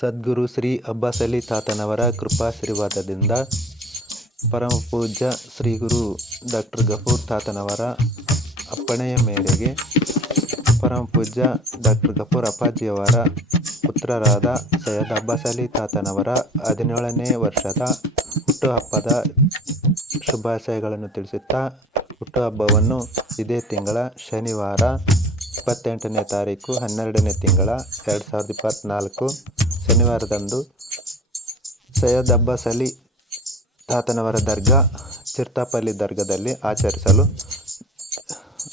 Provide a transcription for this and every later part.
ಸದ್ಗುರು ಶ್ರೀ ಅಬ್ಬಾಸಲಿ ತಾತನವರ ಕೃಪಾಶೀರ್ವಾದದಿಂದ ಪರಮಪೂಜ್ಯ ಶ್ರೀ ಗುರು ಡಾಕ್ಟರ್ ಗಫೂರ್ ತಾತನವರ ಅಪ್ಪಣೆಯ ಮೇರೆಗೆ ಪರಮಪೂಜ್ಯ ಡಾಕ್ಟರ್ ಗಫೂರ್ ಅಪ್ಪಾಜಿಯವರ ಪುತ್ರರಾದ ಸೈಯದ್ ಅಬ್ಬಾಸಲಿ ತಾತನವರ ಹದಿನೇಳನೇ ವರ್ಷದ ಹುಟ್ಟುಹಬ್ಬದ ಶುಭಾಶಯಗಳನ್ನು ತಿಳಿಸುತ್ತಾ ಹುಟ್ಟುಹಬ್ಬವನ್ನು ಇದೇ ತಿಂಗಳ ಶನಿವಾರ ಇಪ್ಪತ್ತೆಂಟನೇ ತಾರೀಕು ಹನ್ನೆರಡನೇ ತಿಂಗಳ ಎರಡು ಸಾವಿರದ ಇಪ್ಪತ್ತ್ನಾಲ್ಕು ಶನಿವಾರದಂದು ಸೈಯದ್ ಅಬ್ಬಾಸ್ ಅಲಿ ತಾತನವರ ದರ್ಗಾ, ಚಿರ್ತಾಪಲ್ಲಿ ದರ್ಗಾದಲ್ಲಿ ಆಚರಿಸಲು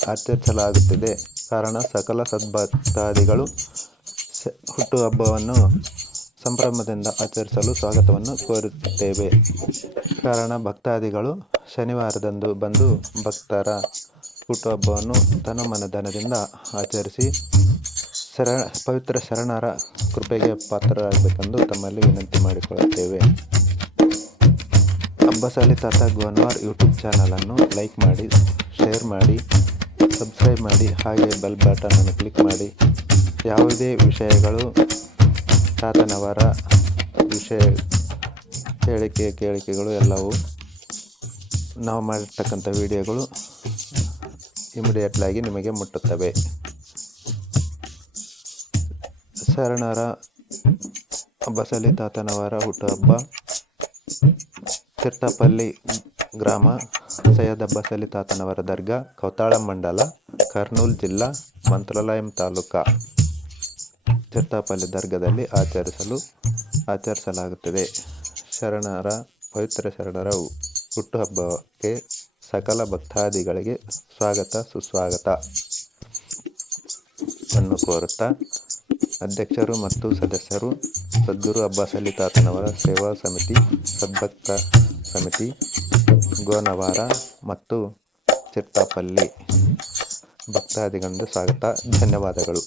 ಆಚರಿಸಲಾಗುತ್ತಿದೆ. ಕಾರಣ, ಸಕಲ ಸದ್ಭಕ್ತಾದಿಗಳು ಹುಟ್ಟುಹಬ್ಬವನ್ನು ಸಂಭ್ರಮದಿಂದ ಆಚರಿಸಲು ಸ್ವಾಗತವನ್ನು ಕೋರುತ್ತೇವೆ. ಕಾರಣ, ಭಕ್ತಾದಿಗಳು ಶನಿವಾರದಂದು ಬಂದು ಭಕ್ತರ ಹುಟ್ಟುಹಬ್ಬವನ್ನು ತನು ಮನಧನದಿಂದ ಆಚರಿಸಿ ಶರ ಪವಿತ್ರ ಶರಣರ ಕೃಪೆಗೆ ಪಾತ್ರರಾಗಬೇಕೆಂದು ತಮ್ಮಲ್ಲಿ ವಿನಂತಿ ಮಾಡಿಕೊಳ್ಳುತ್ತೇವೆ. ಹಬ್ಬಸಾಲಿ ತಾತ ಗೋನ್ವಾರ್ ಯೂಟ್ಯೂಬ್ ಚಾನಲನ್ನು ಲೈಕ್ ಮಾಡಿ, ಶೇರ್ ಮಾಡಿ, ಸಬ್ಸ್ಕ್ರೈಬ್ ಮಾಡಿ, ಹಾಗೆ ಬೆಲ್ ಬಟನನ್ನು ಕ್ಲಿಕ್ ಮಾಡಿ. ಯಾವುದೇ ವಿಷಯಗಳು ತಾತನವರ ವಿಷಯ ಹೇಳಿಕೆ, ಕೇಳಿಕೆಗಳು ಎಲ್ಲವೂ ನಾವು ಮಾಡಿರ್ತಕ್ಕಂಥ ವಿಡಿಯೋಗಳು ಇಮಿಡಿಯೇಟ್ಲಾಗಿ ನಿಮಗೆ ಮುಟ್ಟುತ್ತವೆ. ಶರಣರ ಬಸಲಿ ತಾತನವರ ಹುಟ್ಟುಹಬ್ಬ. ತೀರ್ಥಪಲ್ಲಿ ಗ್ರಾಮ, ಸೈಯದ ಬಸಳೆ ತಾತನವರ ದರ್ಗಾ, ಕೌತಾಳ ಮಂಡಲ, ಕರ್ನೂಲ್ ಜಿಲ್ಲಾ, ಮಂತ್ರಾಲಯಂ ತಾಲೂಕಾ. ತೀರ್ಥಪಲ್ಲಿ ದರ್ಗದಲ್ಲಿ ಆಚರಿಸಲು ಆಚರಿಸಲಾಗುತ್ತದೆ. ಶರಣರ, ಪವಿತ್ರ ಶರಣರ ಹುಟ್ಟುಹಬ್ಬಕ್ಕೆ ಸಕಲ ಭಕ್ತಾದಿಗಳಿಗೆ ಸ್ವಾಗತ, ಸುಸ್ವಾಗತ. ಅನ್ನು ಕೋರುತ್ತಾ ಅಧ್ಯಕ್ಷರು ಮತ್ತು ಸದಸ್ಯರು, ಸದ್ಗುರು ಅಬ್ಬಾಸ್ ಅಲಿ ತಾತನವರ ಸೇವಾ ಸಮಿತಿ, ಸದ್ಭಕ್ತ ಸಮಿತಿ, ಗೋನವಾರ ಮತ್ತು ಚಿತ್ತಾಪಲ್ಲಿ. ಭಕ್ತಾದಿಗಳಿಂದ ಸ್ವಾಗತ, ಧನ್ಯವಾದಗಳು.